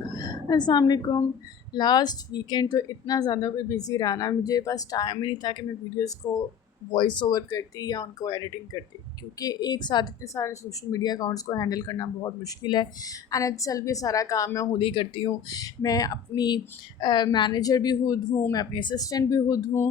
अस्सलाम वालेकुम। Last weekend तो इतना ज़्यादा कोई बिज़ी रहा ना, मुझे पास टाइम ही नहीं था कि मैं वीडियोस को वॉइस ओवर करती या उनको एडिटिंग करती, क्योंकि एक साथ इतने सारे सोशल मीडिया अकाउंट्स को हैंडल करना बहुत मुश्किल है। एंड इटसेल्फ ये सारा काम मैं खुद ही करती हूँ। मैं अपनी मैनेजर भी खुद हूँ, मैं अपनी असिस्टेंट भी खुद हूँ,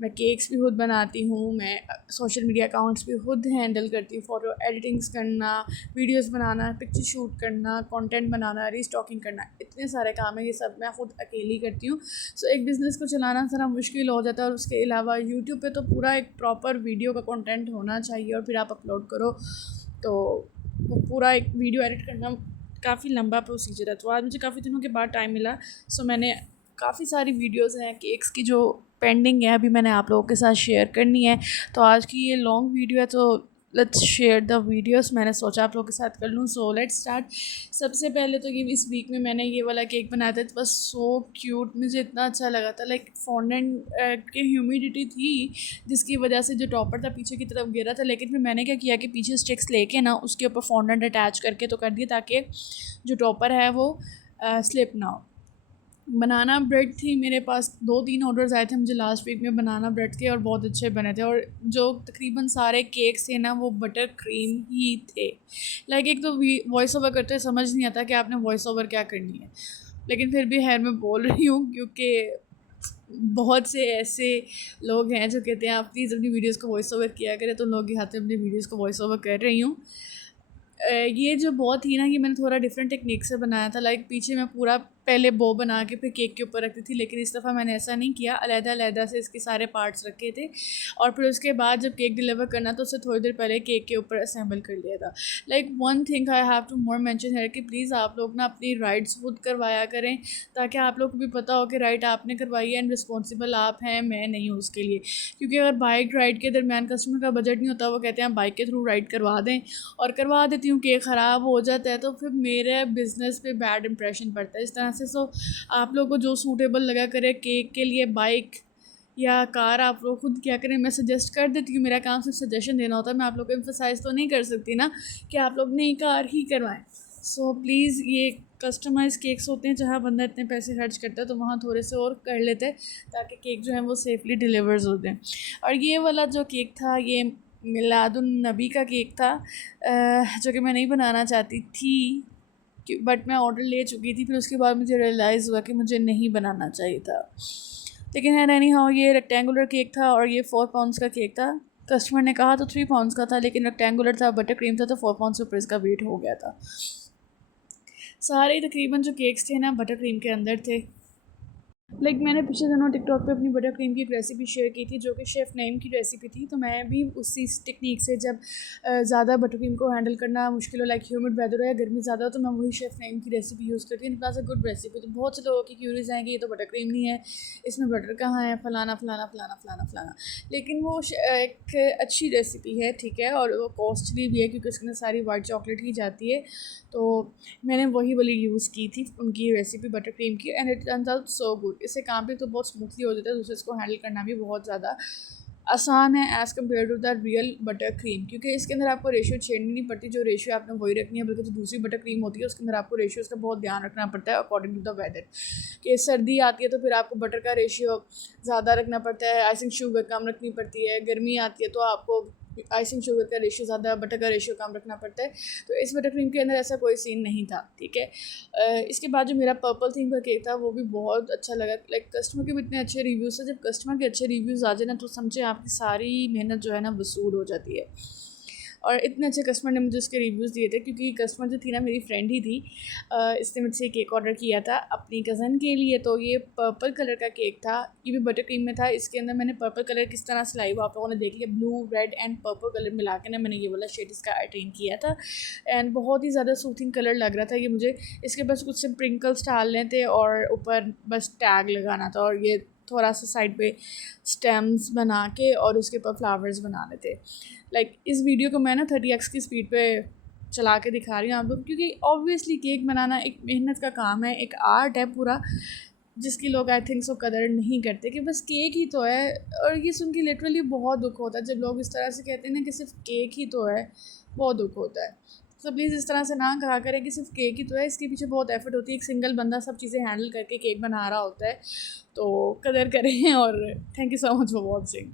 मैं केक्स भी खुद बनाती हूँ, मैं सोशल मीडिया अकाउंट्स भी खुद हैंडल करती हूँ। फ़ोटो एडिटिंग्स करना, वीडियोस बनाना, पिक्चर शूट करना, कंटेंट बनाना, रीस्टॉकिंग करना, इतने सारे काम हैं, ये सब मैं खुद अकेली करती हूँ। सो एक बिज़नेस को चलाना ज़रा मुश्किल हो जाता है, और उसके अलावा यूट्यूब पे तो पूरा एक प्रॉपर वीडियो का कंटेंट होना चाहिए और फिर आप अपलोड करो, तो वो पूरा एक वीडियो एडिट करना काफ़ी लंबा प्रोसीजर है। तो आज मुझे काफ़ी दिनों के बाद टाइम मिला, सो मैंने काफ़ी सारी वीडियोज़ हैं केक्स की जो पेंडिंग है, अभी मैंने आप लोगों के साथ शेयर करनी है। तो आज की ये लॉन्ग वीडियो है, तो लेट्स शेयर द वीडियोस। मैंने सोचा आप लोगों के साथ कर लूँ, सो लेट्स स्टार्ट। सबसे पहले तो ये इस वीक में मैंने ये वाला केक बनाया था, बस सो क्यूट, मुझे इतना अच्छा लगा था। लाइक फॉन्डेंट की ह्यूमिडिटी थी जिसकी वजह से जो टॉपर था पीछे की तरफ गिरा था, लेकिन फिर मैंने क्या किया कि पीछे स्टिक्स लेके ना उसके ऊपर फॉन्डेंट अटैच करके तो कर दिया, ताकि जो टॉपर है वो स्लिप ना हो। बनाना ब्रेड थी मेरे पास, 2-3 ऑर्डर्स आए थे मुझे लास्ट वीक में बनाना ब्रेड के, और बहुत अच्छे बने थे। और जो तकरीबन सारे केक्स थे ना वो बटर क्रीम ही थे। लाइक एक तो वॉइस ओवर करते समझ नहीं आता कि आपने वॉइस ओवर क्या करनी है, लेकिन फिर भी खैर मैं बोल रही हूँ, क्योंकि बहुत से ऐसे लोग हैं जो कहते हैं आप प्लीज़ अपनी वीडियोज़ को वॉइस ओवर किया करें, तो लोग यहाँ पे अपनी वीडियोज़ को वॉइस ओवर कर रही हूँ। ये जो बहुत थी ना, ये मैंने थोड़ा डिफरेंट टेक्निक से बनाया था। लाइक पीछे मैं पूरा पहले बो बना के फिर केक के ऊपर रखती थी, लेकिन इस दफ़ा मैंने ऐसा नहीं किया, अलग-अलग से इसके सारे पार्ट्स रखे थे, और फिर उसके बाद जब केक डिलीवर करना तो उससे थोड़ी देर पहले केक के ऊपर असेंबल कर लिया था। Like one thing I have to more mention है कि प्लीज़ आप लोग ना अपनी राइड्स खुद करवाया करें, ताकि आप लोग को भी पता हो कि राइड आपने करवाई है एंड रिस्पॉन्सिबल आप हैं, मैं नहीं हूँ उसके लिए। क्योंकि अगर बाइक राइड के दरमियान कस्टमर का बजट नहीं होता, वो कहते हैं बाइक के थ्रू राइड करवा दें, और करवा देती हूँ, केक ख़राब हो जाता है, तो फिर मेरे बिज़नेस पे बैड इंप्रेशन पड़ता है इस तरह से। सो आप लोगों को जो सूटेबल लगा करे केक के लिए, बाइक या कार, आप लोग खुद क्या करें। मैं सजेस्ट कर देती हूँ, मेरा काम सिर्फ सजेशन देना होता है, मैं आप लोग को एम्फसाइज़ तो नहीं कर सकती ना कि आप लोग नई कार ही करवाएं। सो प्लीज़, ये कस्टमाइज़ केक्स होते हैं जहाँ बंदा इतने पैसे खर्च करता है, तो वहाँ थोड़े से और कर लेते हैं ताकि केक जो है वो सेफली डिलीवर्स होते हैं। और ये वाला जो केक था, ये मिलादुन नबी का केक था, जो कि मैं नहीं बनाना चाहती थी, बट मैं ऑर्डर ले चुकी थी। फिर उसके बाद मुझे रियलाइज़ हुआ कि मुझे नहीं बनाना चाहिए था, लेकिन है एनी हाउ ये रेक्टेंगुलर केक था और ये 4 पाउंड्स का केक था। कस्टमर ने कहा तो 3 पाउंड्स का था, लेकिन रेक्टेंगुलर था, बटर क्रीम था, तो 4 पाउंड्स ऊपर इसका वेट हो गया था। सारे तकरीबन जो केक्स थे ना बटर क्रीम के अंदर थे। मैंने पिछले दिनों टिकटॉक पे अपनी बटर क्रीम की एक रेसिपी शेयर की थी, जो कि शेफ़ नईम की रेसिपी थी। तो मैं भी उसी टेक्निक से, जब ज़्यादा बटर क्रीम को हैंडल करना मुश्किल हो, लाइक ह्यूमिड वेदर हो या गर्मी ज़्यादा हो, तो मैं वही शेफ़ नईम की रेसिपी यूज़ करती हूँ। Plus a good recipe. तो बहुत से लोगों की क्यूरीज हैं कि ये तो बटर क्रीम नहीं है, इसमें बटर कहाँ है, फ़लाना फ़लाना फ़लाना फ़लाना फ़लाना। लेकिन वो एक अच्छी रेसिपी है, ठीक है, और वो कॉस्टली भी है क्योंकि उसके अंदर सारी वाइट चॉकलेट ही जाती है। तो मैंने वही वाली यूज़ की थी उनकी रेसिपी बटर क्रीम की, and it turns out so good. इससे काम भी तो बहुत स्मूथली हो जाता है, दूसरे इसको हैंडल करना भी बहुत ज़्यादा आसान है as compare to the real butter cream, क्योंकि इसके अंदर आपको रेशियो छेड़नी नहीं पड़ती। जो रेशियो आपने वही रखनी है, बल्कि जो दूसरी बटर क्रीम होती है उसके अंदर आपको रेशियोज़ का बहुत ध्यान रखना पड़ता है अकॉर्डिंग टू द वेदर। कि सर्दी आती है तो फिर आपको बटर का रेशियो ज़्यादा रखना पड़ता है, आइसिंग शुगर कम रखनी पड़ती है। गर्मी आती है तो आपको आइसिंग शुगर का रेशियो ज़्यादा, बटर का रेशियो कम रखना पड़ता है। तो इस बटर क्रीम के अंदर ऐसा कोई सीन नहीं था, ठीक है। इसके बाद जो मेरा पर्पल थीम का केक था वो भी बहुत अच्छा लगा। लाइक कस्टमर के भी इतने अच्छे रिव्यूज़ थे। जब कस्टमर के अच्छे रिव्यूज़ आ जाए ना, तो समझे आपकी सारी मेहनत जो है ना वसूल हो जाती है। और इतने अच्छे कस्टमर ने मुझे उसके रिव्यूज़ दिए थे, क्योंकि कस्टमर जो थी ना मेरी फ्रेंड ही थी। इसने मुझसे केक ऑर्डर किया था अपनी कज़न के लिए। तो ये पर्पल कलर का केक था, ये भी बटर क्रीम में था। इसके अंदर मैंने पर्पल कलर किस तरह सिलाई वो आप लोगों ने देख लिया, blue red and purple colour मिला के ना मैंने ये वाला शेड इसका अटेन किया था, एंड बहुत ही ज़्यादा सूथिंग कलर लग रहा था ये मुझे। इसके बस कुछ स्प्रिंकल्स डालने थे और ऊपर बस टैग लगाना था, और ये थोड़ा सा साइड पे स्टेम्स बना के और उसके ऊपर फ्लावर्स बनाने थे। इस वीडियो को मैं ना 30x की स्पीड पे चला के दिखा रही हूँ आप लोग, क्योंकि ऑब्वियसली केक बनाना एक मेहनत का काम है, एक आर्ट है पूरा, जिसकी लोग आई थिंक सो कदर नहीं करते कि बस केक ही तो है। और ये सुन के लिटरली बहुत दुख होता है जब लोग इस तरह से कहते हैं ना कि सिर्फ केक ही तो है, बहुत दुख होता है। तो प्लीज़ इस तरह से ना कहा करें कि सिर्फ केक ही तो है, इसके पीछे बहुत एफर्ट होती है, एक सिंगल बंदा सब चीज़ें हैंडल करके केक बना रहा होता है। तो कदर करें और thank you so much for watching.